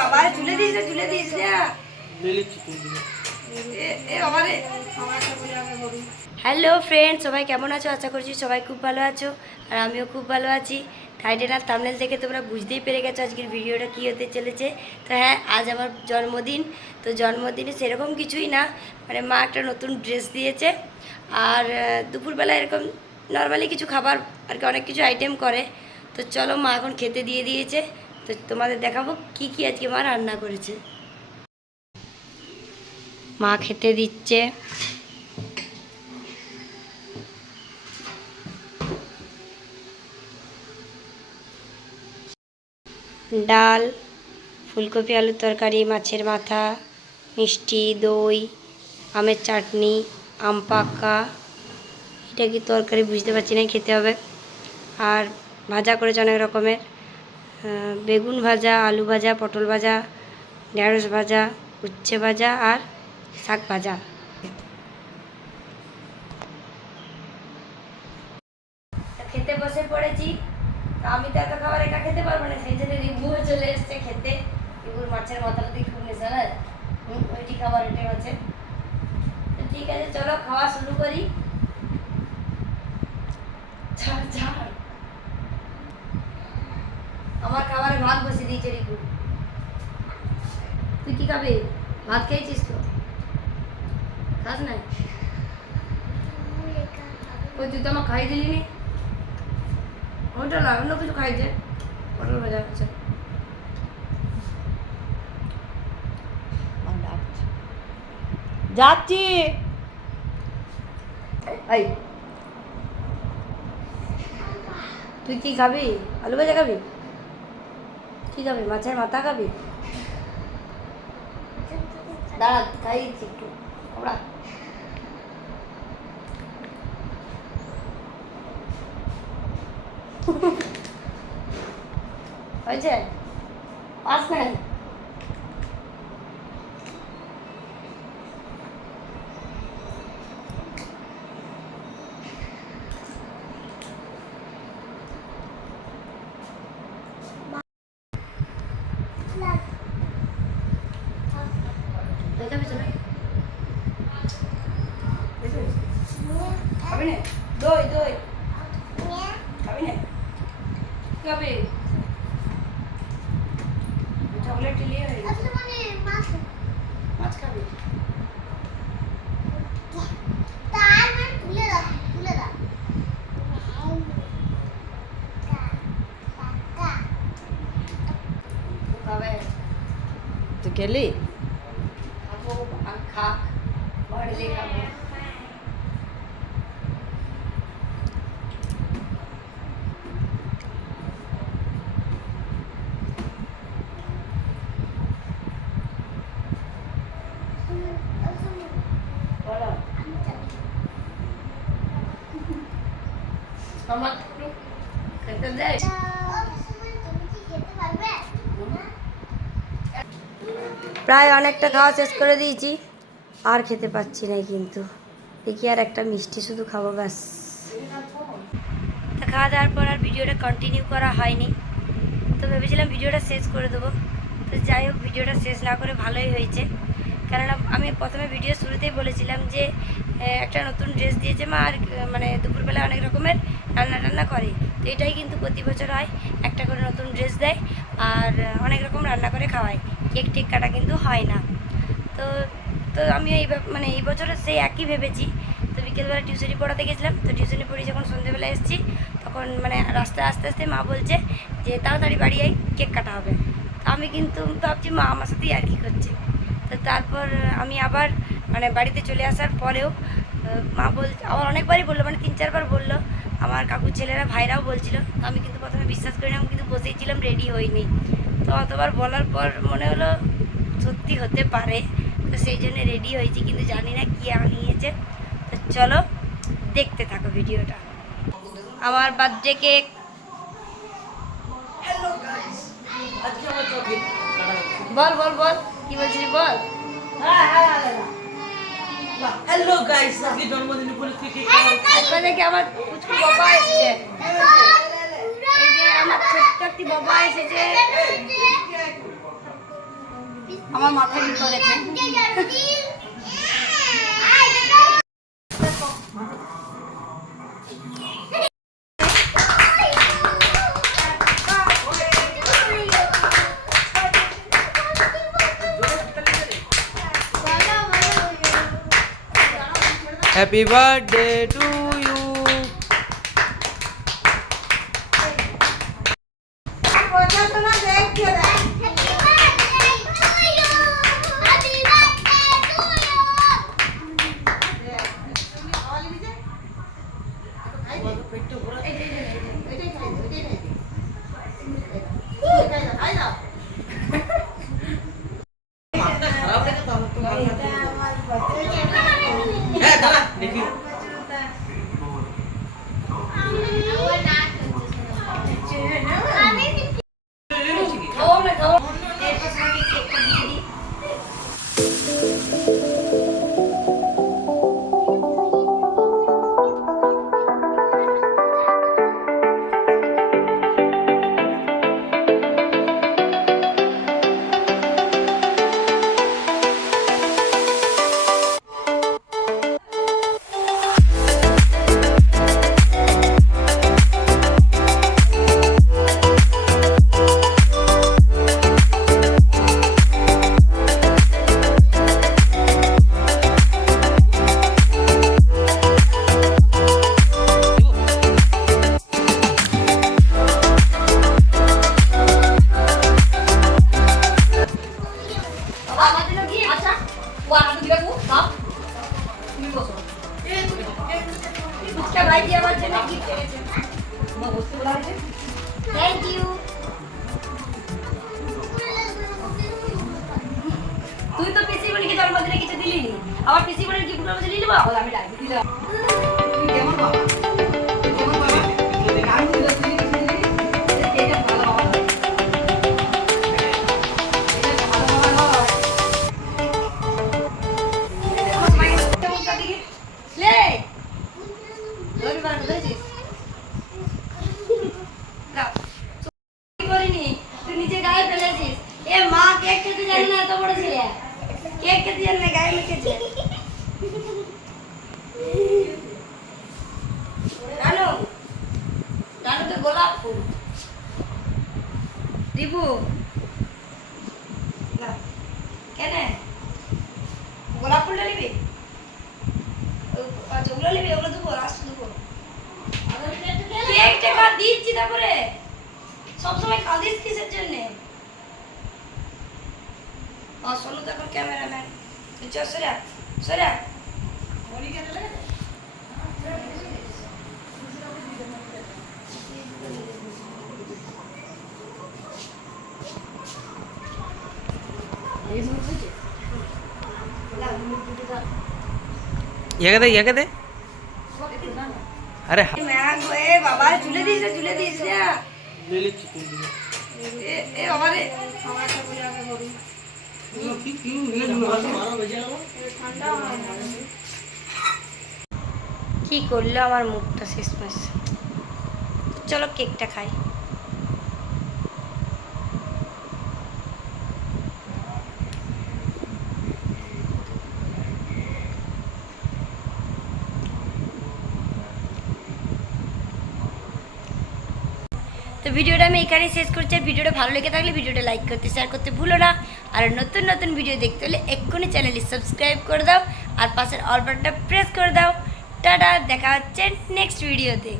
বাবা তুলে দিস না হ্যালো ফ্রেন্ড, সবাই কেমন আছো? আশা করছি সবাই খুব ভালো আছো, আর আমিও খুব ভালো আছি। টাইটেল আর থাম্বনেল দেখে তোমরা বুঝতেই পেরে গেছো আজকের ভিডিওটা কী হতে চলেছে। তো হ্যাঁ, আজ আমার জন্মদিন। তো জন্মদিনে সেরকম কিছুই না, মানে মা একটা নতুন ড্রেস দিয়েছে, আর দুপুরবেলা এরকম নর্মালি কিছু খাবার আর কি, অনেক কিছু আইটেম করে। তো চলো, মা এখন খেতে দিয়ে দিয়েছে, তো তোমাদের দেখাবো কি কি আজকে মা রান্না করেছে। মা খেতে দিচ্ছে। ডাল, ফুলকপি আলুর তরকারি, মাছের মাথা, মিষ্টি, দই, আমের চাটনি, আম পাকা, এটা কি তরকারি বুঝতে পারছি না, খেতে হবে। আর ভাজা করেছে অনেক রকমের, বেগুন ভাজা, আলু ভাজা, পটল ভাজা, ঢেঁড়স ভাজা, উচ্ছে ভাজা আর শাক ভাজা। খেতে বসে পড়েছি। আমি তো এত খাবার একা খেতে পারবো না, সেই জন্য রিভুও চলে এসছে খেতে। রিভুর মাছের মাথাটা দিয়ে খুব নেশা না, ওইটি খাবার এটাই আছে। তো ঠিক আছে, চলো খাওয়া শুরু করি। আমার খাবারে ভাত বসে দিয়েছে রিভু। তুই কি খাবি? ভাত খেয়েছিস তো? খাস না? ওই তুই তো আমার খাই দিলি নি। ওইটা না, অন্য কিছু খাইছে, পটল ভাজা আছে। যাচ্ছি। এই তুই কি খাবি? আলু ভাজা খাবি? কি খাবি? মাছের মাথা খাবি? দাঁড়া, খাইছি একটু। ওরা হয়েছে? পাস নাই? খাবি না? দই দই খাবি না? খাবি চকলেট নিয়ে মাছ খাবি? তুই খেলি? খাবো, আর খাক, বাড়িতে খাবো। আমার একটু খেতে দেয়। প্রায় অনেকটা খাওয়া শেষ করে দিয়েছি, আর খেতে পাচ্ছি না, কিন্তু দেখি আর একটা মিষ্টি শুধু খাবো, ব্যাস। তা খাওয়া দাওয়ার পর আর ভিডিওটা কন্টিনিউ করা হয়নি, তো ভেবেছিলাম ভিডিওটা শেষ করে দেবো। তো যাই হোক, ভিডিওটা শেষ না করে ভালোই হয়েছে, কেননা আমি প্রথমে ভিডিও শুরুতেই বলেছিলাম যে একটা নতুন ড্রেস দিয়েছে মা, আর মানে দুপুরবেলা অনেক রকমের রান্না করে। তো এটাই কিন্তু প্রতি বছর হয়, একটা করে নতুন ড্রেস দেয় আর অনেক রকম রান্না করে খাওয়ায়, কেক টেক কাটা কিন্তু হয় না। তো তো আমি মানে এই বছরে সেই একই ভেবেছি। তো বিকেলবেলা টিউশনি পড়াতে গেছিলাম, তো টিউশনি পড়ি যখন সন্ধ্যেবেলা এসেছি, তখন মানে রাস্তায় আস্তে আস্তে মা বলছে যে তাড়াতাড়ি বাড়ি আই, কেক কাটা হবে। তো আমি কিন্তু ভাবছি মা আমার সাথেই আর কি করছে। তো তারপর আমি আবার মানে বাড়িতে চলে আসার পরেও মা আবার অনেকবারই বললো, মানে 3-4 বার বললো, আমার কাকুর ছেলেরা ভাইরাও বলছিল। আমি কিন্তু প্রথমে বিশ্বাস করি না, আমি কিন্তু বসেই ছিলাম, রেডি হইনি। তো অতবার বলার পর মনে হলো সত্যি হতে পারে, তো সেই জন্য রেডি হয়েছি, কিন্তু জানি না কী আনিয়েছে। তো চলো দেখতে থাকো ভিডিওটা। আমার বার্থডে কেক। বল বল বল, কি বলছিস বল। হ্যালো গাইস, আজকে জন্মদিন উপলক্ষে কেক এখন দেখি আমার কুচকু বাবা এসেছে, এই যে আমার ছোট্ট একটি বাবা এসেছে। আমার মাথায় ঢুকে গেছে। Happy birthday to you. হ্যাঁ দাঁড়া দেখি খাও না খাও। এরপর আমি কেকটা দিয়ে দিই। ফুচকা ভাইজি আমার জন্য গিফট এনেছে। Thank you. তুই তো পিসি বলিকে জন্মদিনে কিছু দিলি নি, আমার পিসি বলির গিফট আমাকে দিলি বা আমি লাগবে দিলাম। তুই কেমন বাবা? তুই কেমন বাবা? আমি দিল তুই কিছু দিলি? এটা ভালো বাবা। এটা ভালো বাবা। লে ধরে বার ধরেছিস না কি করিনি তুই নিচে গায়ে ফেলেছিস এ মা কেক খেতে জানে না এত বড় ছেলে কেক খেতে জানে না গায়ে মেখেছে জানো জানো তো গোলাপ ফুল দিব না কেন গোলাপ ফুলটা নিবি আচ্ছা ওগুলো নিবি ওগুলো দেবো লাস্ট দেবো কেকটা খা দিচ্ছি তারপরে সবসময় কাঁদিস কিসের জন্যে শোনো তো এখন ক্যামেরাম্যান তুই চ সরে সরে ইয়াকে দে আরে বাবা ঝুলে দিস না ले ले चिकन दिया এ বাবা রে क्यों ये मारा बजा लो কি করলো আমার মুখটা শেষ মাস চলো কেকটা খাই তো ভিডিওটা আমি এখানেই শেষ করছি আর ভিডিওটা ভালো লেগে থাকলে ভিডিওটা লাইক করতে শেয়ার করতে ভুলো না আর নতুন নতুন ভিডিও দেখতে হলে এক্ষুনি চ্যানেলটি সাবস্ক্রাইব করে দাও আর পাশের অল বাটনটা প্রেস করে দাও টাটা দেখা হচ্ছে নেক্সট ভিডিওতে